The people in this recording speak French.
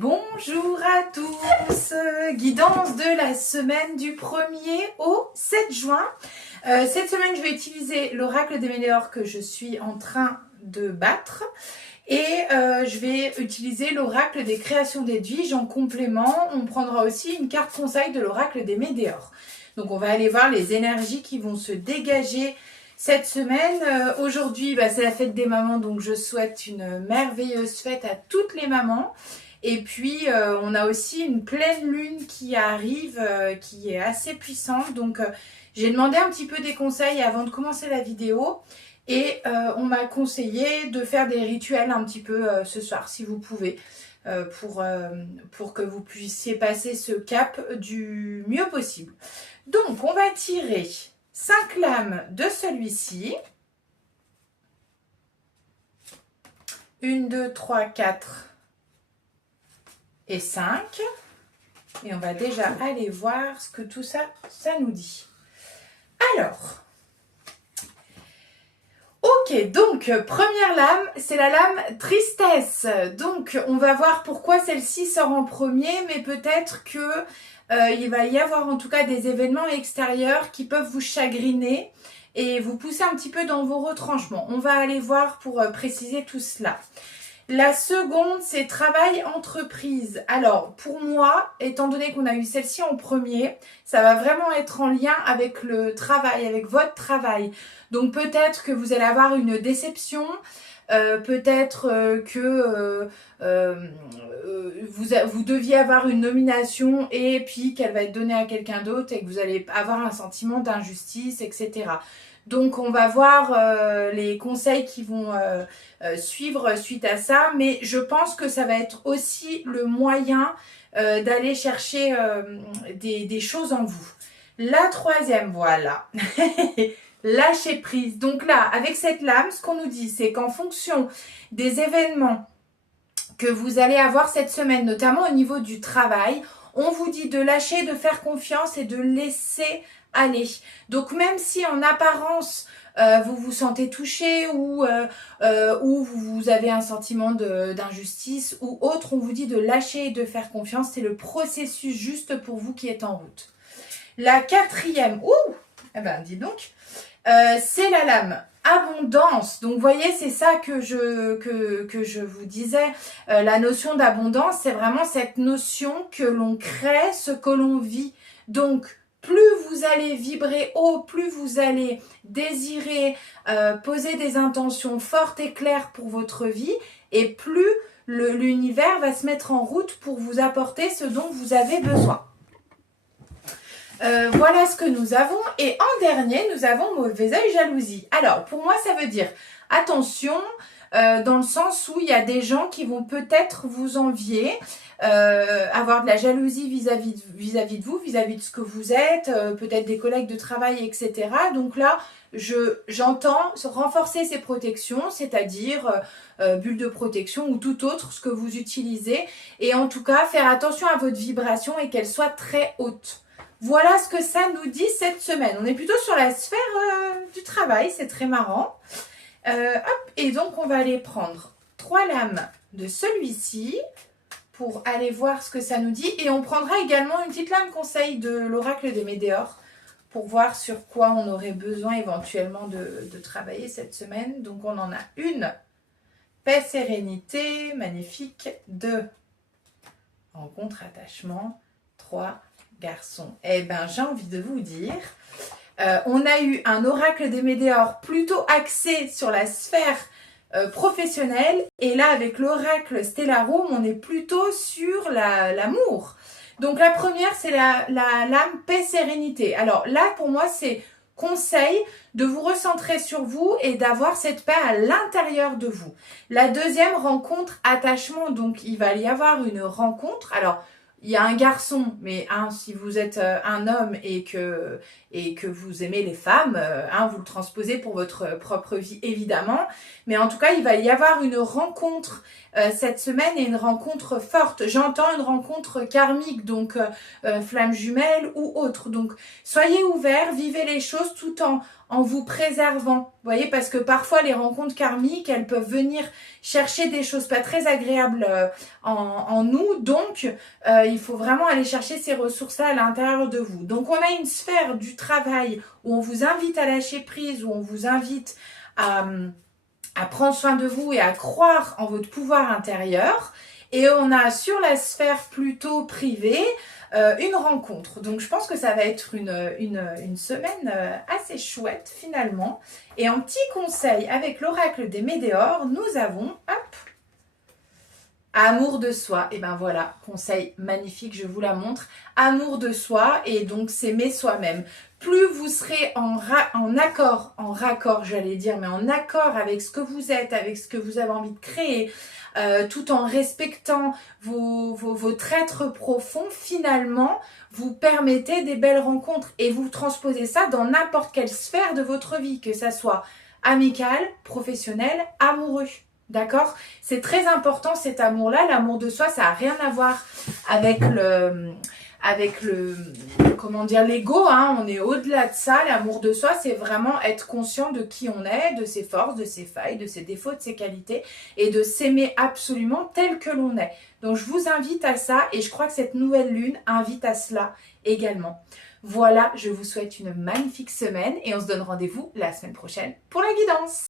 Bonjour à tous, guidance de la semaine du 1er au 7 juin. Cette semaine, je vais utiliser l'oracle des météores que je suis en train de battre. Et je vais utiliser l'oracle des créations d'Edwige en complément. On prendra aussi une carte conseil de l'oracle des météores. Donc on va aller voir les énergies qui vont se dégager cette semaine. Aujourd'hui, c'est la fête des mamans, donc je souhaite une merveilleuse fête à toutes les mamans. Et puis, on a aussi une pleine lune qui arrive, qui est assez puissante. Donc, j'ai demandé un petit peu des conseils avant de commencer la vidéo. Et on m'a conseillé de faire des rituels un petit peu ce soir, si vous pouvez, pour que vous puissiez passer ce cap du mieux possible. Donc, on va tirer 5 lames de celui-ci. 1, 2, 3, 4... et 5. Et on va déjà aller voir ce que tout ça nous dit. Alors, ok, donc première lame, c'est la lame tristesse. Donc on va voir pourquoi celle-ci sort en premier, mais peut-être que il va y avoir en tout cas des événements extérieurs qui peuvent vous chagriner et vous pousser un petit peu dans vos retranchements. On va aller voir pour préciser tout cela. La seconde, c'est travail entreprise. Alors, pour moi, étant donné qu'on a eu celle-ci en premier, ça va vraiment être en lien avec le travail, avec votre travail. Donc, peut-être que vous allez avoir une déception, peut-être que vous deviez avoir une nomination et puis qu'elle va être donnée à quelqu'un d'autre et que vous allez avoir un sentiment d'injustice, etc. Donc, on va voir les conseils qui vont suivre suite à ça. Mais je pense que ça va être aussi le moyen d'aller chercher des choses en vous. La troisième, voilà. Lâcher prise. Donc là, avec cette lame, ce qu'on nous dit, c'est qu'en fonction des événements que vous allez avoir cette semaine, notamment au niveau du travail, on vous dit de lâcher, de faire confiance et de laisser aller. Donc même si en apparence vous vous sentez touché ou vous avez un sentiment d'injustice ou autre, on vous dit de lâcher et de faire confiance. C'est le processus juste pour vous qui est en route. La quatrième, dis donc, c'est la lame abondance. Donc vous voyez, c'est ça que je vous disais. La notion d'abondance, c'est vraiment cette notion que l'on crée ce que l'on vit. Donc plus vous allez vibrer haut, plus vous allez désirer poser des intentions fortes et claires pour votre vie, et plus l'univers va se mettre en route pour vous apporter ce dont vous avez besoin. Voilà ce que nous avons. Et en dernier, nous avons mauvais œil, jalousie. Alors, pour moi, ça veut dire attention, dans le sens où il y a des gens qui vont peut-être vous envier, avoir de la jalousie vis-à-vis de vous, vis-à-vis de ce que vous êtes, peut-être des collègues de travail, etc. Donc là, j'entends renforcer ces protections, c'est-à-dire bulle de protection ou tout autre, ce que vous utilisez. Et en tout cas, faire attention à votre vibration et qu'elle soit très haute. Voilà ce que ça nous dit cette semaine. On est plutôt sur la sphère du travail, c'est très marrant. Et donc on va aller prendre 3 lames de celui-ci pour aller voir ce que ça nous dit. Et on prendra également une petite lame conseil de l'oracle des météores pour voir sur quoi on aurait besoin éventuellement de travailler cette semaine. Donc on en a une, paix, sérénité, magnifique. 2, rencontre, attachement. 3, garçon. Eh bien, j'ai envie de vous dire, on a eu un oracle des météores plutôt axé sur la sphère professionnelle. Et là, avec l'oracle Stellarum, on est plutôt sur l'amour. Donc, la première, c'est la lame paix-sérénité. Alors là, pour moi, c'est conseil de vous recentrer sur vous et d'avoir cette paix à l'intérieur de vous. La deuxième, rencontre, attachement. Donc, il va y avoir une rencontre. Alors, il y a un garçon, mais si vous êtes un homme et que vous aimez les femmes, vous le transposez pour votre propre vie, évidemment. Mais en tout cas, il va y avoir une rencontre cette semaine et une rencontre forte. J'entends une rencontre karmique, donc flamme jumelle ou autre. Donc, soyez ouverts, vivez les choses tout en vous préservant. Vous voyez, parce que parfois les rencontres karmiques, elles peuvent venir chercher des choses pas très agréables en nous. Donc, il faut vraiment aller chercher ces ressources-là à l'intérieur de vous. Donc, on a une sphère du travail où on vous invite à lâcher prise, où on vous invite à prendre soin de vous et à croire en votre pouvoir intérieur. Et on a sur la sphère plutôt privée une rencontre. Donc je pense que ça va être une semaine assez chouette finalement. Et en petit conseil avec l'oracle des Médéors, nous avons, hop, amour de soi. Et ben voilà, conseil magnifique, je vous la montre. Amour de soi et donc s'aimer soi-même. Plus vous serez en raccord, j'allais dire, mais en accord avec ce que vous êtes, avec ce que vous avez envie de créer, tout en respectant votre être profond, finalement, vous permettez des belles rencontres et vous transposez ça dans n'importe quelle sphère de votre vie, que ça soit amical, professionnel, amoureux. D'accord? C'est très important cet amour-là. L'amour de soi, ça n'a rien à voir avec comment dire, l'ego, hein. On est au-delà de ça. L'amour de soi, c'est vraiment être conscient de qui on est, de ses forces, de ses failles, de ses défauts, de ses qualités et de s'aimer absolument tel que l'on est. Donc, je vous invite à ça et je crois que cette nouvelle lune invite à cela également. Voilà, je vous souhaite une magnifique semaine et on se donne rendez-vous la semaine prochaine pour la guidance.